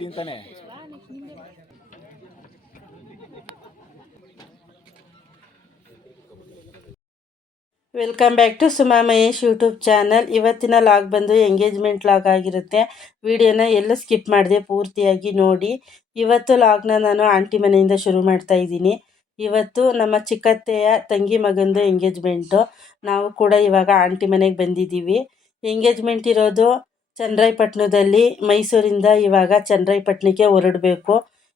ತಿಂತಾನೆ welcome back to Suma Mahesh YouTube channel. ಇವತ್ತಿನ log ಬಂದು ಎಂಗೇಜ್ಮೆಂಟ್ ಲಾಗ್ ಆಗಿರುತ್ತೆ. ವಿಡಿಯೋನ ಎಲ್ಲೂ ಸ್ಕಿಪ್ ಮಾಡಿದೆ ಪೂರ್ತಿಯಾಗಿ ನೋಡಿ. ಇವತ್ತು ಲಾಗ್ನ ನಾನು ಆಂಟಿ ಮನೆಯಿಂದ ಶುರು ಮಾಡ್ತಾ ಇದ್ದೀನಿ. ಇವತ್ತು ನಮ್ಮ ಚಿಕ್ಕತ್ತೆಯ ತಂಗಿ ಮಗಂದು ಎಂಗೇಜ್ಮೆಂಟು. ನಾವು ಕೂಡ ಇವಾಗ ಆಂಟಿ ಮನೆಗೆ ಬಂದಿದ್ದೀವಿ. ಎಂಗೇಜ್ಮೆಂಟ್ ಇರೋದು ಚನ್ನರಾಯಪಟ್ಟಣದಲ್ಲಿ ಮೈಸೂರಿಂದ ಇವಾಗ ಚನ್ನರಾಯಪಟ್ಟಣಕ್ಕೆ ಹೊರಡಬೇಕು.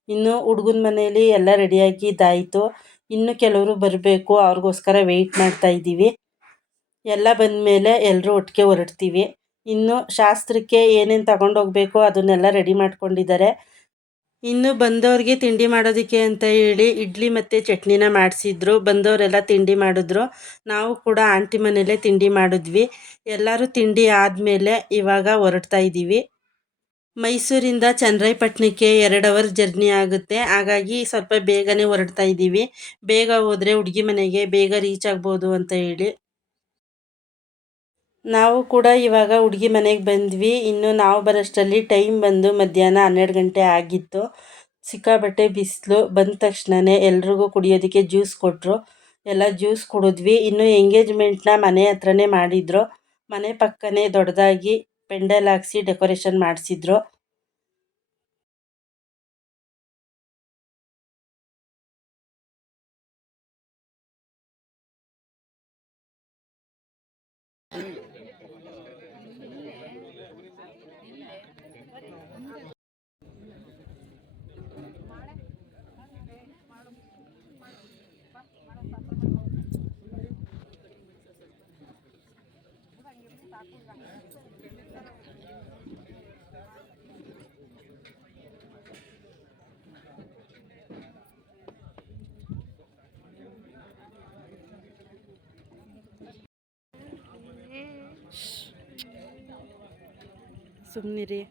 ಇನ್ನು ಹುಡುಗನ ಮನೆಯಲ್ಲಿ ಎಲ್ಲ ರೆಡಿಯಾಗಿದ್ದಾಯಿತು ಇನ್ನು ಕೆಲವರು ಬರಬೇಕು. ಅವ್ರಿಗೋಸ್ಕರ ವೆಯ್ಟ್ ಮಾಡ್ತಾ ಇದ್ದೀವಿ. ಎಲ್ಲ ಬಂದಮೇಲೆ ಎಲ್ಲರೂ ಒಟ್ಟಿಗೆ ಹೊರಡ್ತೀವಿ. ಇನ್ನು ಶಾಸ್ತ್ರಕ್ಕೆ ಏನೇನು ತಗೊಂಡೋಗ್ಬೇಕು ಅದನ್ನೆಲ್ಲ ರೆಡಿ ಮಾಡ್ಕೊಂಡಿದ್ದಾರೆ. ಇನ್ನು ಬಂದವ್ರಿಗೆ ತಿಂಡಿ ಮಾಡೋದಕ್ಕೆ ಅಂತ ಹೇಳಿ ಇಡ್ಲಿ ಮತ್ತು ಚಟ್ನಿನ ಮಾಡಿಸಿದ್ರು. ಬಂದವರೆಲ್ಲ ತಿಂಡಿ ಮಾಡಿದ್ರು. ನಾವು ಕೂಡ ಆಂಟಿ ಮನೇಲೇ ತಿಂಡಿ ಮಾಡಿದ್ವಿ. ಎಲ್ಲರೂ ತಿಂಡಿ ಆದಮೇಲೆ ಇವಾಗ ಹೊರಡ್ತಾ ಇದ್ದೀವಿ ಮೈಸೂರಿಂದ ಚನ್ನರಾಯಪಟ್ಟಣಕ್ಕೆ ಎರಡು ಅವರ್ ಜರ್ನಿ ಆಗುತ್ತೆ. ಹಾಗಾಗಿ ಸ್ವಲ್ಪ ಬೇಗನೆ ಹೊರಡ್ತಾ ಇದ್ದೀವಿ ಬೇಗ ಹೋದರೆ ಹುಡುಗಿ ಮನೆಗೆ ಬೇಗ ರೀಚ್ ಆಗ್ಬೋದು ಅಂತ ಹೇಳಿ. ನಾವು ಕೂಡ ಇವಾಗ ಹುಡುಗಿ ಮನೆಗೆ ಬಂದ್ವಿ. ಇನ್ನು ನಾವು ಬರೋಷ್ಟರಲ್ಲಿ ಟೈಮ್ ಬಂದು ಮಧ್ಯಾಹ್ನ ಹನ್ನೆರಡು ಗಂಟೆ ಆಗಿತ್ತು. ಸಿಕ್ಕಾಬಟ್ಟೆ ಬಿಸಿಲು. ಬಂದ ತಕ್ಷಣವೇ ಎಲ್ರಿಗೂ ಕುಡಿಯೋದಕ್ಕೆ ಜ್ಯೂಸ್ ಕೊಟ್ಟರು ಎಲ್ಲ ಜ್ಯೂಸ್ ಕುಡಿದ್ವಿ. ಇನ್ನು ಎಂಗೇಜ್ಮೆಂಟ್ನ ಮನೆ ಹತ್ರನೇ ಮಾಡಿದ್ರು. ಮನೆ ಪಕ್ಕನೇ ದೊಡ್ಡದಾಗಿ ಪೆಂಡಲ್ ಹಾಕ್ಸಿ ಡೆಕೋರೇಷನ್ ಮಾಡಿಸಿದ್ರು. ಸುಮ್ಮನಿರಿ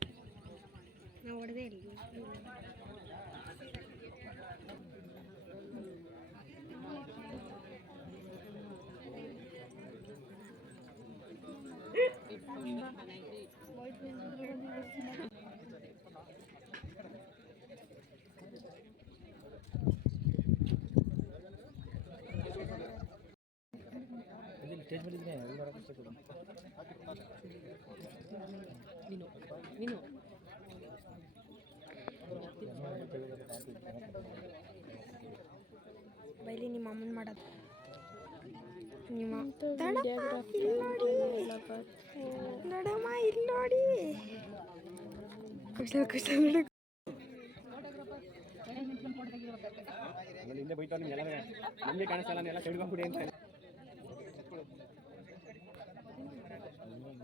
ಹೊಡೆದೇ ಇಲ್ಲ ಬೈಲಿ ನಿಮ್ಮ ಅಮ್ಮನ ಮಾಡೋದು. ನಿಮ್ಮ ದೊಡ್ಡಮ್ಮ ಇಲ್ಲಿ ನೋಡಿ ಹಿಂದೆ ನಿಮ್ಗೆ ಎಲ್ಲ ನಿಮಗೆ ಕಾಣಿಸ್ತಲ್ಲ ಎಲ್ಲ ತೆಗೆದುಕೊಂಡ್ಬಿಡಿ ಅಂತ.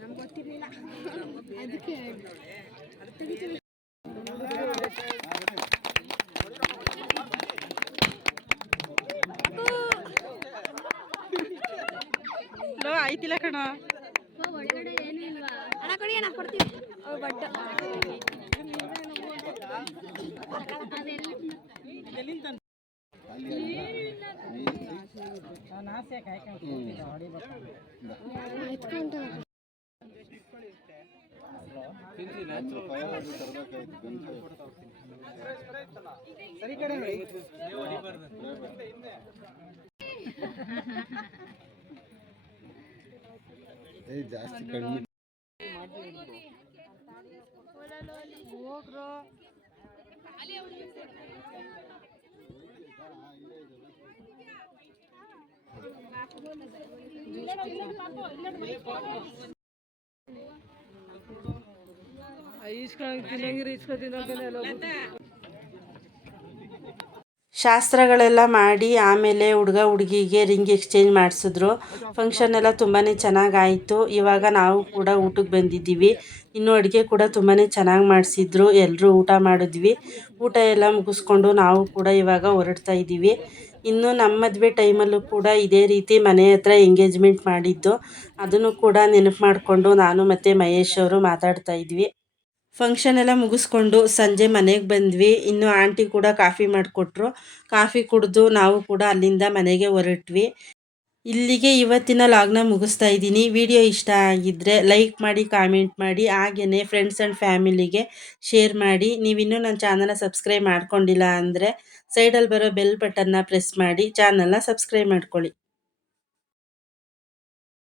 ನಮ್ಗೆ ಗೊತ್ತಿರಲಿಲ್ಲ. ಅದಕ್ಕೆ ತೆಗಿತೀವಿ ಲೋ ಆಯ್ತಿಲ್ಲ ಕಣ. ಸರಿ ಕಡೆ ಇಲ್ವಾ ಹಣ ಕೊಡಿ ಹಣ ಕೊಡ್ತೀವಿ ಬಟ್ ಜಾಸ್ತಿ ಕಡಿಮೆ ಶಾಸ್ತ್ರಗಳೆಲ್ಲ ಮಾಡಿ ಆಮೇಲೆ ಹುಡುಗ ಹುಡುಗಿಗೆ ರಿಂಗ್ ಎಕ್ಸ್ಚೇಂಜ್ ಮಾಡಿಸಿದ್ರು. ಫಂಕ್ಷನ್ ಎಲ್ಲ ತುಂಬಾ ಚೆನ್ನಾಗಾಯಿತು. ಇವಾಗ ನಾವು ಕೂಡ ಊಟಕ್ಕೆ ಬಂದಿದ್ದೀವಿ. ಇನ್ನು ಅಡುಗೆ ಕೂಡ ತುಂಬಾ ಚೆನ್ನಾಗಿ ಮಾಡಿಸಿದ್ರು. ಎಲ್ಲರೂ ಊಟ ಮಾಡಿದ್ವಿ. ಊಟ ಎಲ್ಲ ಮುಗಿಸ್ಕೊಂಡು ನಾವು ಕೂಡ ಇವಾಗ ಹೊರಡ್ತಾ ಇದ್ದೀವಿ. ಇನ್ನು ನಮ್ಮ ಮದುವೆ ಟೈಮಲ್ಲೂ ಕೂಡ ಇದೇ ರೀತಿ ಮನೆ ಹತ್ರ ಎಂಗೇಜ್ಮೆಂಟ್ ಮಾಡಿದ್ದು. ಅದನ್ನು ಕೂಡ ನೆನಪು ಮಾಡಿಕೊಂಡು ನಾನು ಮತ್ತು ಮಹೇಶ್ ಅವರು ಮಾತಾಡ್ತಾ ಇದ್ವಿ. ಫಂಕ್ಷನ್ ಎಲ್ಲ ಮುಗಿಸ್ಕೊಂಡು ಸಂಜೆ ಮನೆಗೆ ಬಂದ್ವಿ. ಇನ್ನು ಆಂಟಿ ಕೂಡ ಕಾಫಿ ಮಾಡಿಕೊಟ್ರು. ಕಾಫಿ ಕುಡಿದು ನಾವು ಕೂಡ ಅಲ್ಲಿಂದ ಮನೆಗೆ ಹೊರಟ್ವಿ. ಇಲ್ಲಿಗೆ ಇವತ್ತಿನ ಲಾಗ್ನ ಮುಗಿಸ್ತಾ ಇದ್ದೀನಿ. ವಿಡಿಯೋ ಇಷ್ಟ ಆಗಿದ್ದರೆ ಲೈಕ್ ಮಾಡಿ ಕಾಮೆಂಟ್ ಮಾಡಿ ಹಾಗೆಯೇ ಫ್ರೆಂಡ್ಸ್ ಆ್ಯಂಡ್ ಫ್ಯಾಮಿಲಿಗೆ ಶೇರ್ ಮಾಡಿ. ನೀವಿನ್ನೂ ನನ್ನ ಚಾನಲ್ನ ಸಬ್ಸ್ಕ್ರೈಬ್ ಮಾಡ್ಕೊಂಡಿಲ್ಲ ಅಂದರೆ ಸೈಡಲ್ಲಿ ಬರೋ ಬೆಲ್ ಬಟನ್ನ ಪ್ರೆಸ್ ಮಾಡಿ. ಚಾನಲ್ನ ಸಬ್ಸ್ಕ್ರೈಬ್ ಮಾಡ್ಕೊಳ್ಳಿ.